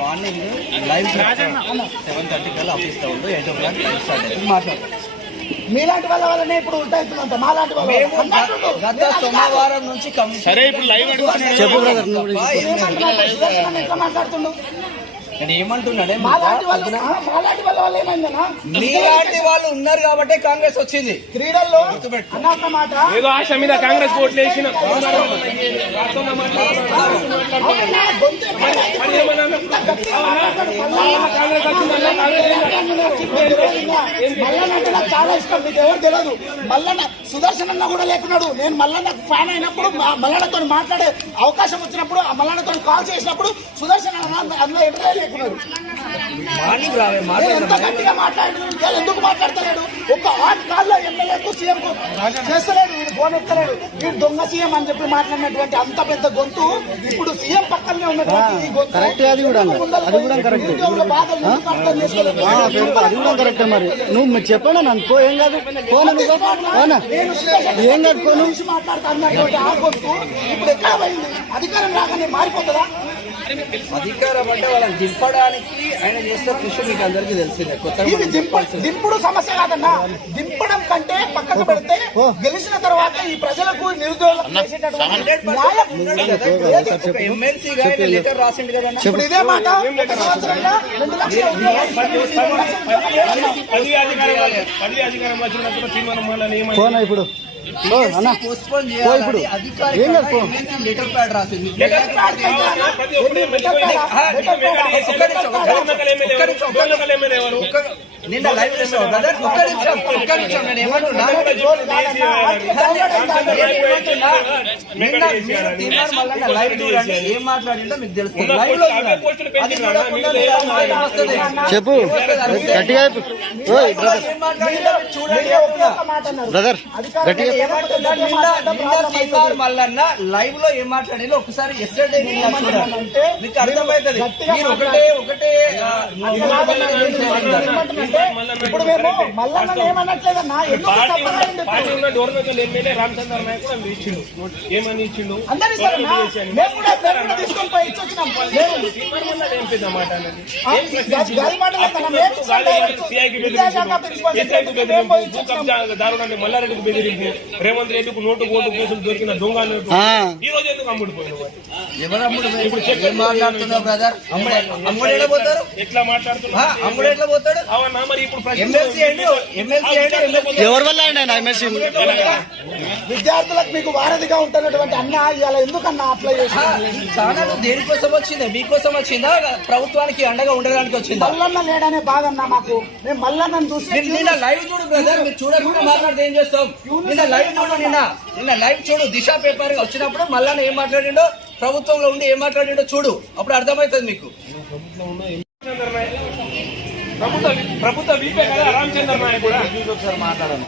Morning live 7:30 కల్లా office లో 8 o'clock start అవుతుంది. మాట్లాడతాం. మీలాంటి వల్లనే ఇప్పుడు ఉంటాయినంత మాలాంటి గత సోమవారం నుంచి సరే ఇప్పుడు లైవ్ చెప్పు బ్రదర్ మాట్లాడుతుండు. ఏమంటున్నాడే మాలాంటి వాళ్ళ ఏమైందన్నా మీలాంటి వాళ్ళు ఉన్నారు కాబట్టి కాంగ్రెస్ వచ్చింది. క్రీడల్లో అన్న మాట ఏదో ఆశ మీద కాంగ్రెస్ ఓట్లు వేసిన మల్లన్న నాకు చాలా ఇష్టం. మీకు ఎవరు తెలియదు. మల్లన్న సుదర్శన్ అన్న కూడా లేకున్నాడు. నేను మల్లన్న ఫ్యాన్ అయినప్పుడు మల్లన్నతో మాట్లాడే అవకాశం వచ్చినప్పుడు ఆ మల్లన్నతో కాల్ చేసినప్పుడు సుదర్శన్ అందులో ఎదురు లేకున్నాడు. ఎంత గట్టిగా మాట్లాడుతున్నాడు. ఎందుకు మాట్లాడతలేడు? ఒక ఆట్ కాల్లో ఎమ్మెల్యేకు సీఎం చేస్తలేడు. వీడు ఫోన్ ఎత్తలేడు. వీడు దొంగ సీఎం అని చెప్పి మాట్లాడినటువంటి అంత పెద్ద గొంతు ఇప్పుడు సీఎం పక్కనే ఉన్నటువంటి ఈ గొంతు కరెక్ట్. మరి నువ్వు చెప్పాను నన్ను ఏం కాదు ఏం కాదు ఫోన్ మాట్లాడుతున్నటువంటి ఆ గొంతు ఇప్పుడు ఎక్కడ పోయింది? అధికారం రాగానే మారిపోతుందా? అధికారం అంటే వాళ్ళని దింపడానికి ఆయన చేస్తే కృషి మీకు అందరికీ తెలిసిందే. దింపుడు సమస్య కాదన్నా. దింపడం కంటే పక్కకు పెడితే గెలిచిన తర్వాత ఈ ప్రజలకు నిరుద్యోగులకు ఎమ్మెల్సీగా లెటర్ రాసిండు కదా. ఇప్పుడు ఇదే మాట 1 సంవత్సరంగా 2 లక్షల ఫోన్ ఇప్పుడు ఇప్పుడు ఏం కాదు లెటర్ ప్యాడ్ రాసింది. నిన్న లైవ్ చేసావు బ్రదర్. ఒక్క నిమిషం నేను ఏమంటున్నా, లైవ్ చూడండి ఏం మాట్లాడిందో మీకు తెలుస్తుంది. లైవ్ లో చెప్పు గట్టిగా బ్రదర్ మల్లన్న లైవ్ లో ఏం మాట్లాడిందో ఒకసారి ఎస్టర్డే మీకు అర్థమవుతుంది. మీరు ఒకటే ఇప్పుడు మేము మల్లన్న ఏమనట్లేదన్నా. ఏమని ఇచ్చిండు మేము కూడా తీసుకొని పోయి ఇచ్చి వచ్చినాం. దారుణాన్ని మల్లారెడ్డికి బెదిరింపు, రేవంత్ రెడ్డికి నోటు ఓటు కేసులు దొరికిన దొంగ ఈ రోజు ఎందుకు అమ్ముడిపోయిన బ్రదర్? అమ్ముడు ఎట్లా పోతారు? ఎట్లా మాట్లాడుతున్నా? అమ్ముడు ఎట్లా పోతాడు? అవునా? మరి ఇప్పుడు ఎవరి వల్ల ఆయన ఎమ్మెల్సీ విద్యార్థులకు మీకు వారధిగా ఉంటున్నటువంటి అన్న ఇవాళ ఎందుకన్నా అప్లై చేసి ఛానల్ దేనికోసం వచ్చిందా? మీకోసం వచ్చిందా? ప్రభుత్వానికి అండగా ఉండడానికి వచ్చిందా? మల్లన్న లేడనే బాధన్నా మాకు. మేము మల్లన్నను చూసి నిన్న లైవ్ చూడు బ్రదర్. మీరు చూడకుండా మాట్లాడితే ఏం చేస్తాం? నిన్న లైవ్ చూడు. నిన్న లైవ్ చూడు. దిశ పేపర్ వచ్చినప్పుడు మల్లన్న ఏం మాట్లాడిండో, ప్రభుత్వంలో ఉండి ఏం మాట్లాడిండో చూడు. అప్పుడు అర్థమవుతుంది మీకు. ప్రభుత్వ వీపే కదా రామచంద్ర నాయక్ కూడా. ఒకసారి మాట్లాడను.